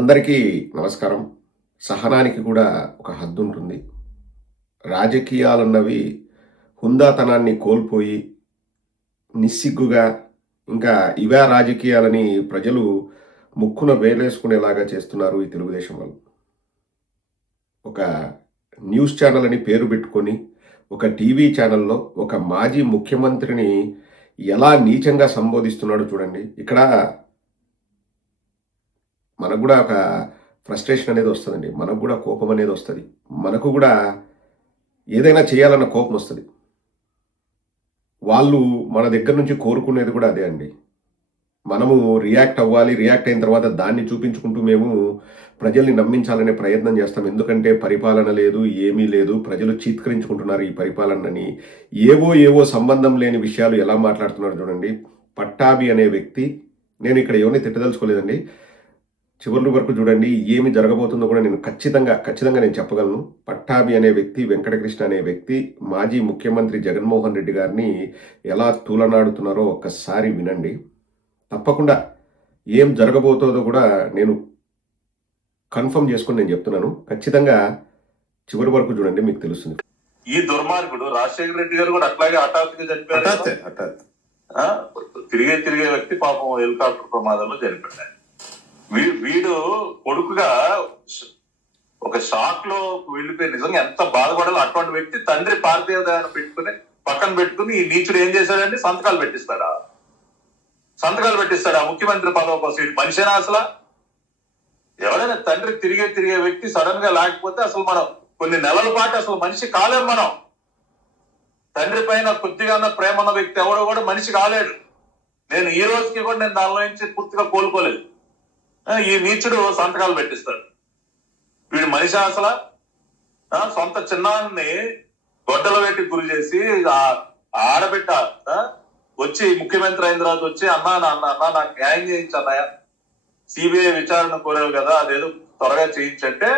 అందరికీ నమస్కారం. సహనానికి కూడా ఒక హద్దు ఉంటుంది. రాజకీయాలన్నవి హుందాతనాన్ని కోల్పోయి నిస్సిగ్గుగా ఇంకా ఇవే రాజకీయాలని ప్రజలు ముక్కున వేలేసుకునేలాగా చేస్తున్నారు ఈ తెలుగుదేశం వాళ్ళు. ఒక న్యూస్ ఛానల్ అని పేరు పెట్టుకొని ఒక టీవీ ఛానల్‌లో ఒక మాజీ ముఖ్యమంత్రిని ఎలా నీచంగా సంబోధిస్తున్నాడో చూడండి. ఇక్కడ మనకు గూడా ఒక ఫ్రస్ట్రేషన్ అనేది వస్తదండి. మనకు గూడా కోపం అనేది వస్తది. మనకు గూడా ఏదైనా చేయాలన్న కోపమొస్తది. వాళ్ళు మన దగ్గర నుంచి కోరుకునేది కూడా అదే అండి. మనము రియాక్ట్ అవ్వాలి. రియాక్ట్ అయిన తర్వాత దాన్ని చూపించుకుంటూ మేము ప్రజల్ని నమ్మించాలనే ప్రయత్నం చేస్తాం. ఎందుకంటే పరిపాలన లేదు, ఏమీ లేదు. ప్రజలు చీత్కరించుకుంటున్నారు ఈ పరిపాలనని. ఏవో సంబంధం లేని విషయాలు ఎలా మాట్లాడుతున్నారో చూడండి. పట్టాభి అనే వ్యక్తి, నేను ఇక్కడ ఎవరిని తిట్టదలుచుకోలేదండి. చివరి వరకు చూడండి. ఏమి జరగబోతుందో కూడా నేను ఖచ్చితంగా నేను చెప్పగలను. పట్టాభి అనే వ్యక్తి, వెంకటకృష్ణ అనే వ్యక్తి మాజీ ముఖ్యమంత్రి జగన్మోహన్ రెడ్డి గారిని ఎలా తూలనాడుతున్నారో ఒక్కసారి వినండి. తప్పకుండా ఏం జరగబోతుందో కూడా నేను కన్ఫర్మ్ చేసుకొని నేను చెప్తున్నాను. ఖచ్చితంగా చివరి వరకు చూడండి, మీకు తెలుస్తుంది. ఈ దుర్మార్గుడు రాజశేఖర రెడ్డి గారు కూడా అట్లాగే హఠాత్తుగా చనిపోయారు. తిరిగే వ్యక్తి పాపం హెలికాప్టర్ ప్రమాదంలో చనిపోయాడు. వీడు కొడుకుగా ఒక షాక్ లో వెళ్ళిపోయి నిజంగా ఎంత బాధపడాలో అటువంటి వ్యక్తి తండ్రి పార్థివదేహాన్ని పక్కన పెట్టుకుని ఈ నీచుడు ఏం చేశాడండి? సంతకాలు పెట్టిస్తాడా ముఖ్యమంత్రి పదవి కోసం? ఇటు మనిషినా అసలు? ఎవరైనా తండ్రి తిరిగే వ్యక్తి సడన్ గా లేకపోతే అసలు మనం కొన్ని నెలల పాటు అసలు మనిషి కాలేం. మనం తండ్రి పైన కొద్దిగా ప్రేమ ఉన్న వ్యక్తి ఎవడో కూడా మనిషి కాలేడు. నేను ఈ రోజుకి కూడా నేను దానిలో నుంచి పూర్తిగా కోలుకోలేదు. ఈ నీచుడు సంతకాలు పెట్టిస్తాడు. వీడు మనిషి అసలు? సొంత చిన్నాన్ని గొడ్డల వేటికి గురి చేసి ఆడబిడ్డ వచ్చి ముఖ్యమంత్రి అయిన తర్వాత వచ్చి అన్నా నాకు న్యాయం చేయించన్నాయా, సిబిఐ విచారణ కోరావు కదా, అదేదో త్వరగా చేయించంటే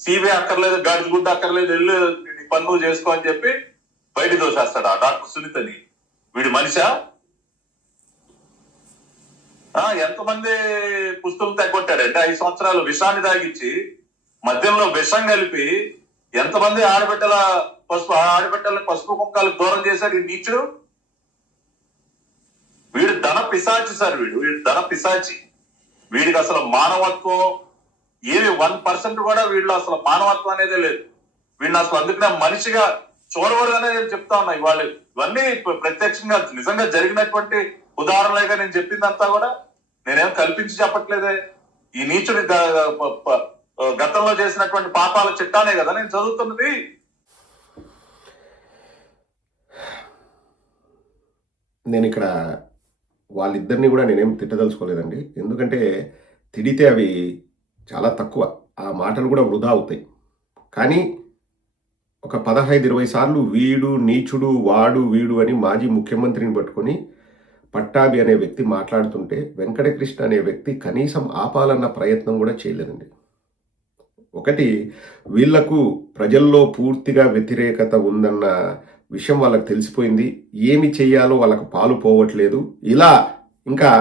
సిబిఐ అక్కర్లేదు, గాడి గుడ్డ అక్కర్లేదు, వెళ్ళు పన్ను చేసుకో అని చెప్పి బయట దోసేస్తాడు ఆ డాక్టర్ సునీతని. వీడు మనిషా? ఎంతమంది పుస్తకం తగ్గొట్టాడంటే 5 సంవత్సరాలు విషాన్ని తాగిచ్చి మద్యంలో విషం కలిపి ఎంతమంది ఆడబిడ్డల పసుపు కుంకాలకు దూరం చేశాడు ఈ నీచుడు. వీడు ధన పిశాచి సార్. వీడు ధన పిశాచి. వీడికి అసలు మానవత్వం ఏమి 1% కూడా వీళ్ళు అసలు మానవత్వం అనేదే లేదు. వీడిని అసలు అందుకనే మనిషిగా చూడకూడదనే నేను చెప్తా ఉన్నా. ఇవన్నీ ప్రత్యక్షంగా నిజంగా జరిగినటువంటి ఉదాహరణలుగా నేను చెప్పిందంతా కూడా నేనేం కల్పించి చెప్పట్లేదే. ఈ నీచుడి గతంలో చేసినటువంటి పాపాల చిట్టానే కదా నేను చదువుతున్నది. నేను ఇక్కడ వాళ్ళిద్దరిని కూడా నేనేం తిట్టదలుచుకోలేదండి. ఎందుకంటే తిడితే అవి చాలా తక్కువ, ఆ మాటలు కూడా వృధా అవుతాయి. కానీ ఒక 15-20 సార్లు వీడు నీచుడు, వాడు వీడు అని మాజీ ముఖ్యమంత్రిని పట్టుకొని పట్టాభి అనే వ్యక్తి మాట్లాడుతుంటే వెంకటకృష్ణ అనే వ్యక్తి కనీసం ఆపాలన్న ప్రయత్నం కూడా చేయలేదండి. ఒకటి, వీళ్లకు ప్రజల్లో పూర్తిగా వ్యతిరేకత ఉందన్న విషయం వాళ్ళకి తెలిసిపోయింది. ఏమి చెయ్యాలో వాళ్ళకు పాలు పోవట్లేదు. ఇలా ఇంకా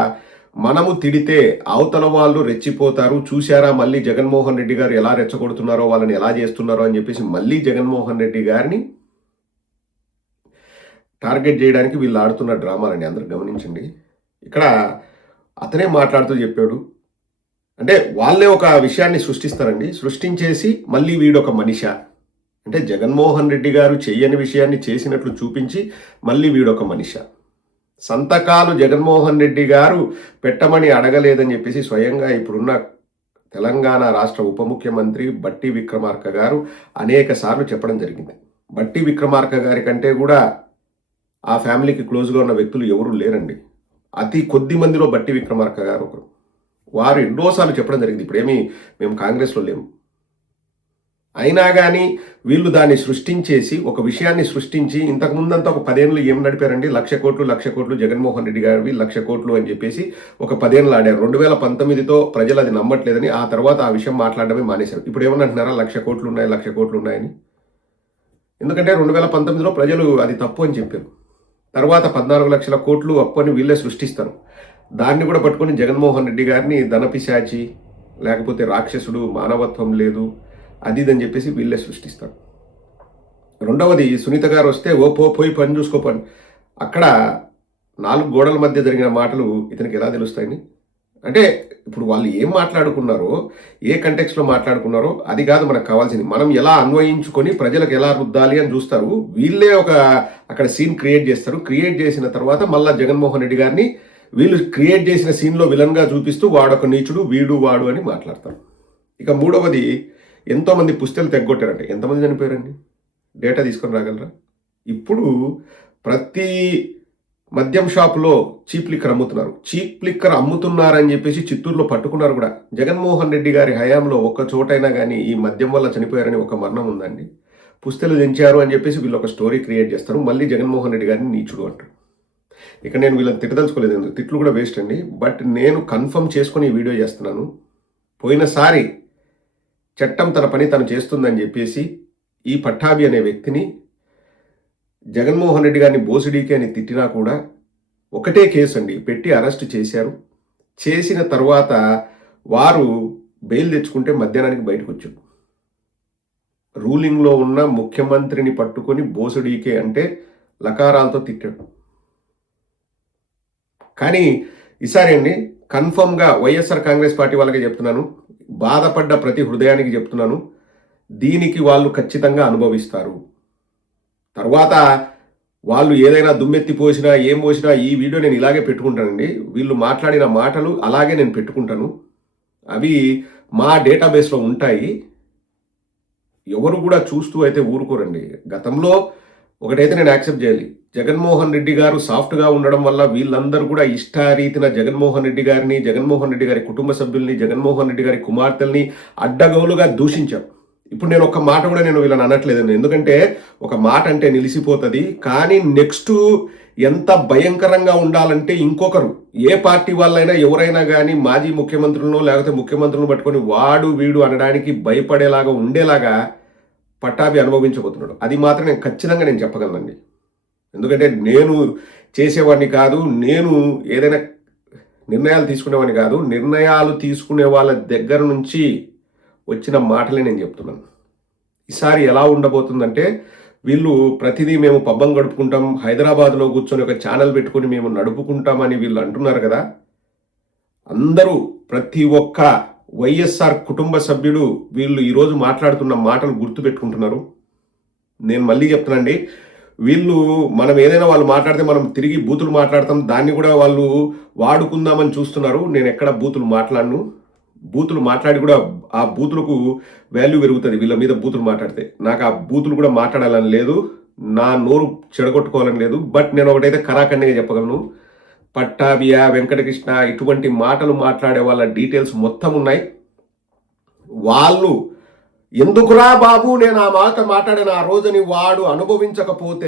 మనము తిడితే అవతల వాళ్ళు రెచ్చిపోతారు. చూశారా మళ్ళీ జగన్మోహన్ రెడ్డి గారు ఎలా రెచ్చగొడుతున్నారో, వాళ్ళని ఎలా చేస్తున్నారో అని చెప్పేసి మళ్ళీ జగన్మోహన్ రెడ్డి గారిని టార్గెట్ చేయడానికి వీళ్ళు ఆడుతున్న డ్రామాలని అందరూ గమనించండి. ఇక్కడ అతనే మాట్లాడుతూ చెప్పాడు అంటే వాళ్ళే ఒక విషయాన్ని సృష్టిస్తారండి. సృష్టించేసి మళ్ళీ వీడొక మనిషి అంటే జగన్మోహన్ రెడ్డి గారు చెయ్యని విషయాన్ని చేసినట్లు చూపించి మళ్ళీ వీడొక మనిషి. సంతకాలు జగన్మోహన్ రెడ్డి గారు పెట్టమని అడగలేదని చెప్పేసి స్వయంగా ఇప్పుడున్న తెలంగాణ రాష్ట్ర ఉప ముఖ్యమంత్రి బట్టి విక్రమార్క గారు అనేక సార్లు చెప్పడం జరిగింది. బట్టి విక్రమార్క గారి కంటే కూడా ఆ ఫ్యామిలీకి క్లోజ్గా ఉన్న వ్యక్తులు ఎవరు లేరండి. అతి కొద్ది మందిలో బట్టి విక్రమార్క గారు ఒకరు. వారు ఎన్నోసార్లు చెప్పడం జరిగింది. ఇప్పుడేమీ మేము కాంగ్రెస్లో లేము. అయినా కానీ వీళ్ళు దాన్ని సృష్టించేసి ఒక విషయాన్ని సృష్టించి ఇంతకుముందంతా ఒక 10 ఏళ్ళు ఏం నడిపారండి? 1,00,00,000 కోట్లు జగన్మోహన్ రెడ్డి గారివి 1,00,00,000 కోట్లు అని చెప్పేసి ఒక 10 ఏళ్ళు ఆడారు. 2019తో ప్రజలు అది నమ్మట్లేదని ఆ తర్వాత ఆ విషయం మాట్లాడడమే మానేశారు. ఇప్పుడు ఏమన్నా అంటున్నారా 1,00,00,000 కోట్లు ఉన్నాయి, 1,00,00,000 కోట్లు ఉన్నాయని? ఎందుకంటే 2019లో ప్రజలు అది తప్పు అని చెప్పారు. తర్వాత 14 లక్షల కోట్లు అప్పు అని వీళ్ళే సృష్టిస్తారు. దాన్ని కూడా పట్టుకొని జగన్మోహన్ రెడ్డి గారిని ధనపిశాచి, లేకపోతే రాక్షసుడు, మానవత్వం లేదు, అది ఇదని చెప్పేసి వీళ్ళే సృష్టిస్తారు. రెండవది, సునీత గారు వస్తే ఓ పోయి పని చూసుకో పని. అక్కడ 4 గోడల మధ్య జరిగిన మాటలు ఇతనికి ఎలా తెలుస్తాయండి? అంటే ఇప్పుడు వాళ్ళు ఏం మాట్లాడుకున్నారో, ఏ కంటెక్స్లో మాట్లాడుకున్నారో అది కాదు మనకు కావాల్సింది. మనం ఎలా అన్వయించుకొని ప్రజలకు ఎలా రుద్దాలి అని చూస్తారు. వీళ్ళే ఒక అక్కడ సీన్ క్రియేట్ చేస్తారు. క్రియేట్ చేసిన తర్వాత మళ్ళా జగన్మోహన్ రెడ్డి గారిని వీళ్ళు క్రియేట్ చేసిన సీన్లో విలన్గా చూపిస్తూ వాడొక నీచుడు, వీడు వాడు అని మాట్లాడతారు. ఇక మూడవది, ఎంతోమంది పుస్తెలు తెగ్గొట్టారంటే ఎంతమంది చనిపోయారండి? డేటా తీసుకొని రాగలరా? ఇప్పుడు ప్రతి మద్యం షాపులో చీప్ లిక్కర్ అమ్ముతున్నారు. చీప్ లిక్కర్ అమ్ముతున్నారని చెప్పేసి చిత్తూరులో పట్టుకున్నారు కూడా. జగన్మోహన్ రెడ్డి గారి హయాంలో ఒక్క చోటైనా కానీ ఈ మద్యం వల్ల చనిపోయారని ఒక మరణం ఉందండి? పుస్తెలు దించారు అని చెప్పేసి వీళ్ళు ఒక స్టోరీ క్రియేట్ చేస్తారు. మళ్ళీ జగన్మోహన్ రెడ్డి గారిని నీచుడు అంటారు. ఇక నేను వీళ్ళని తిట్టదలుచుకోలేదు, ఎందుకు తిట్లు కూడా వేస్ట్ అండి. బట్ నేను కన్ఫర్మ్ చేసుకొని ఈ వీడియో చేస్తున్నాను. పోయినసారి చట్టం తన పని తను చేస్తుందని చెప్పేసి ఈ పట్టాభి అనే వ్యక్తిని జగన్మోహన్ రెడ్డి గారిని బోసిడీకి అని తిట్టినా కూడా ఒకటే కేసు అండి పెట్టి అరెస్ట్ చేశారు. చేసిన తర్వాత వారు బెయిల్ తెచ్చుకుంటే మధ్యాహ్నానికి బయటకు వచ్చారు. రూలింగ్లో ఉన్న ముఖ్యమంత్రిని పట్టుకొని బోసిడీకే అంటే లకారాలతో తిట్టాడు. కానీ ఈసారి అండి కన్ఫర్మ్గా వైఎస్ఆర్ కాంగ్రెస్ పార్టీ వాళ్ళకి చెప్తున్నాను, బాధపడ్డ ప్రతి హృదయానికి చెప్తున్నాను, దీనికి వాళ్ళు ఖచ్చితంగా అనుభవిస్తారు. తర్వాత వాళ్ళు ఏదైనా దుమ్మెత్తి పోసినా ఏం పోసినా ఈ వీడియో నేను ఇలాగే పెట్టుకుంటానండి. వీళ్ళు మాట్లాడిన మాటలు అలాగే నేను పెట్టుకుంటాను. అవి మా డేటాబేస్లో ఉంటాయి. ఎవరు కూడా చూస్తూ అయితే ఊరుకోరండి. గతంలో ఒకటైతే నేను యాక్సెప్ట్ చేయాలి, జగన్మోహన్ రెడ్డి గారు సాఫ్ట్గా ఉండడం వల్ల వీళ్ళందరూ కూడా ఇష్టారీతిన జగన్మోహన్ రెడ్డి గారిని, జగన్మోహన్ రెడ్డి గారి కుటుంబ సభ్యుల్ని, జగన్మోహన్ రెడ్డి గారి కుమార్తెల్ని అడ్డగోలుగా దూషించారు. ఇప్పుడు నేను ఒక మాట కూడా నేను వీళ్ళని అనట్లేదండి, ఎందుకంటే ఒక మాట అంటే నిలిసిపోతుంది. కానీ నెక్స్ట్ ఎంత భయంకరంగా ఉండాలంటే ఇంకొకరు ఏ పార్టీ వాళ్ళైనా ఎవరైనా కానీ మాజీ ముఖ్యమంత్రులను లేకపోతే ముఖ్యమంత్రులను పట్టుకొని వాడు వీడు అనడానికి భయపడేలాగా ఉండేలాగా పట్టాభి అనుభవించబోతున్నాడు. అది మాత్రం నేను ఖచ్చితంగా నేను చెప్పగలనండి. ఎందుకంటే నేను చేసేవాడిని కాదు, నేను ఏదైనా నిర్ణయాలు తీసుకునేవాడిని కాదు. నిర్ణయాలు తీసుకునే వాళ్ళ దగ్గర నుంచి వచ్చిన మాటలే నేను చెప్తున్నాను. ఈసారి ఎలా ఉండబోతుందంటే, వీళ్ళు ప్రతిదీ మేము పబ్బం గడుపుకుంటాం, హైదరాబాద్లో కూర్చొని ఒక ఛానల్ పెట్టుకొని మేము నడుపుకుంటామని వీళ్ళు అంటున్నారు కదా. అందరూ ప్రతి ఒక్క వైఎస్ఆర్ కుటుంబ సభ్యుడు వీళ్ళు ఈరోజు మాట్లాడుతున్న మాటలు గుర్తుపెట్టుకుంటున్నారు. నేను మళ్ళీ చెప్తున్నానండి, వీళ్ళు మనం ఏదైనా వాళ్ళు మాట్లాడితే మనం తిరిగి బూతులు మాట్లాడతాం, దాన్ని కూడా వాళ్ళు వాడుకుందామని చూస్తున్నారు. నేను ఎక్కడ బూతులు మాట్లాడను. బూతులు మాట్లాడి కూడా ఆ బూతులకు వాల్యూ పెరుగుతుంది. వీళ్ళ మీద బూతులు మాట్లాడితే నాకు ఆ బూతులు కూడా మాట్లాడాలని లేదు, నా నోరు చెడగొట్టుకోవాలని లేదు. బట్ నేను ఒకటైతే కరాఖండిగా చెప్పగలను, పట్టాభియా, వెంకటకృష్ణ ఇటువంటి మాటలు మాట్లాడే వాళ్ళ డీటెయిల్స్ మొత్తం ఉన్నాయి. వాళ్ళు ఎందుకురా బాబు నేను ఆ మాట మాట్లాడిన ఆ రోజుని వాడు అనుభవించకపోతే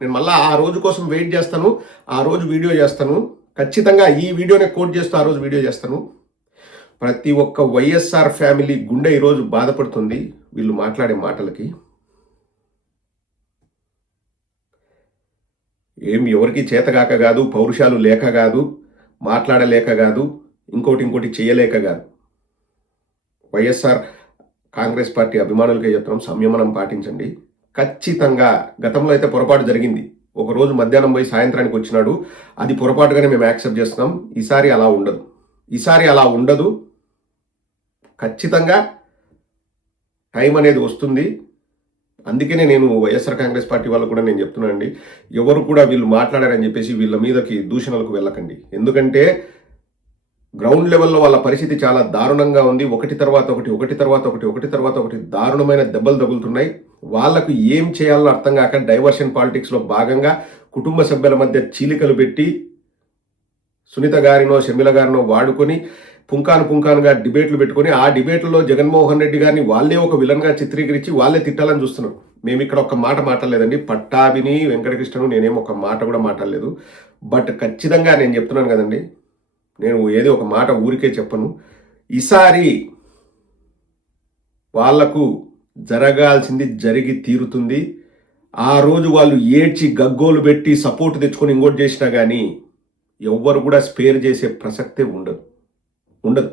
నేను మళ్ళీ ఆ రోజు కోసం వెయిట్ చేస్తాను. ఆ రోజు వీడియో చేస్తాను. ఖచ్చితంగా ఈ వీడియోనే కోట్ చేస్తూ ఆ రోజు వీడియో చేస్తాను. ప్రతి ఒక్క వైఎస్ఆర్ ఫ్యామిలీ గుండె ఈరోజు బాధపడుతుంది వీళ్ళు మాట్లాడే మాటలకి. ఎవరికి చేతగాక కాదు, పౌరుషాలు లేక కాదు, మాట్లాడలేక కాదు, ఇంకోటి చేయలేక కాదు. వైఎస్ఆర్ కాంగ్రెస్ పార్టీ అభిమానులకే చెప్తున్నాం, సంయమనం పాటించండి. ఖచ్చితంగా గతంలో అయితే పొరపాటు జరిగింది. ఒకరోజు మధ్యాహ్నం పోయి సాయంత్రానికి వచ్చినాడు, అది పొరపాటుగానే మేము యాక్సెప్ట్ చేస్తున్నాం. ఈసారి అలా ఉండదు. ఖచ్చితంగా టైం అనేది వస్తుంది. అందుకనే నేను వైఎస్ఆర్ కాంగ్రెస్ పార్టీ వాళ్ళకు కూడా నేను చెప్తున్నానండి, ఎవరు కూడా వీళ్ళు మాట్లాడారని చెప్పేసి వీళ్ళ మీదకి దూషణలకు వెళ్ళకండి. ఎందుకంటే గ్రౌండ్ లెవెల్లో వాళ్ళ పరిస్థితి చాలా దారుణంగా ఉంది. ఒకటి తర్వాత ఒకటి దారుణమైన దెబ్బలు తగులుతున్నాయి. వాళ్లకు ఏం చేయాలో అర్థం కాక డైవర్షన్ పాలిటిక్స్లో భాగంగా కుటుంబ సభ్యుల మధ్య చీలికలు పెట్టి సునీత గారినో షర్మిల గారినో వాడుకొని పుంకానుగా డిబేట్లు పెట్టుకొని ఆ డిబేట్లలో జగన్మోహన్ రెడ్డి గారిని వాళ్ళే ఒక విలన్గా చిత్రీకరించి వాళ్ళే తిట్టాలని చూస్తున్నారు. మేము ఇక్కడ ఒక మాట మాట్లాడలేదండి. పట్టాభిని, వెంకటకృష్ణను నేనేం ఒక మాట కూడా మాట్లాడలేదు. బట్ ఖచ్చితంగా నేను చెప్తున్నాను కదండి, నేను ఏదో ఒక మాట ఊరికే చెప్పను. ఈసారి వాళ్లకు జరగాల్సింది జరిగి తీరుతుంది. ఆ రోజు వాళ్ళు ఏడ్చి గగ్గోలు పెట్టి సపోర్ట్ తెచ్చుకొని ఇంకోటి చేసినా కానీ ఎవ్వరు కూడా స్పేర్ చేసే ప్రసక్తే ఉండదు ఉండదు.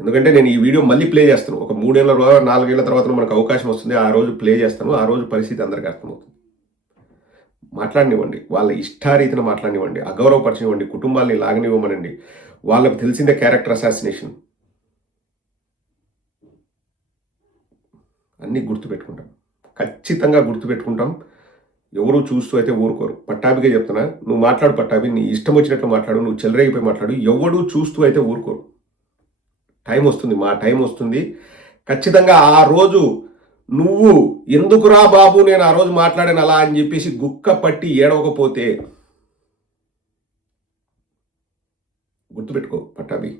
ఎందుకంటే నేను ఈ వీడియో మళ్ళీ ప్లే చేస్తాను. ఒక 3 ఏళ్ల 4 ఏళ్ల తర్వాత మనకు అవకాశం వస్తుంది. ఆ రోజు ప్లే చేస్తాను. ఆ రోజు పరిస్థితి అందరికీ అర్థమవుతుంది. మాట్లాడనివ్వండి, వాళ్ళ ఇష్టారీతిన మాట్లాడనివ్వండి, అగౌరవపరచనివ్వండి, కుటుంబాల్ని లాగనివ్వమనండి. వాళ్ళకు తెలిసిందే క్యారెక్టర్ అసాసినేషన్. అన్నీ గుర్తుపెట్టుకుంటాం, ఖచ్చితంగా గుర్తుపెట్టుకుంటాం. ఎవరు చూస్తూ అయితే ఊరుకోరు. పట్టాభిగా చెప్తున్నా, నువ్వు మాట్లాడు పట్టాభి, నీ ఇష్టం వచ్చినట్లు మాట్లాడు, నువ్వు చెలరేగిపోయి మాట్లాడు, ఎవడు చూస్తూ అయితే ఊరుకోరు. టైం వస్తుంది, మా టైం వస్తుంది. ఖచ్చితంగా ఆ రోజు నువ్వు ఎందుకురా బాబు నేను ఆ రోజు మాట్లాడాను అలా అని చెప్పేసి గుక్క పట్టి ఏడవకపోతే గుర్తుపెట్టుకో పట్టాభి.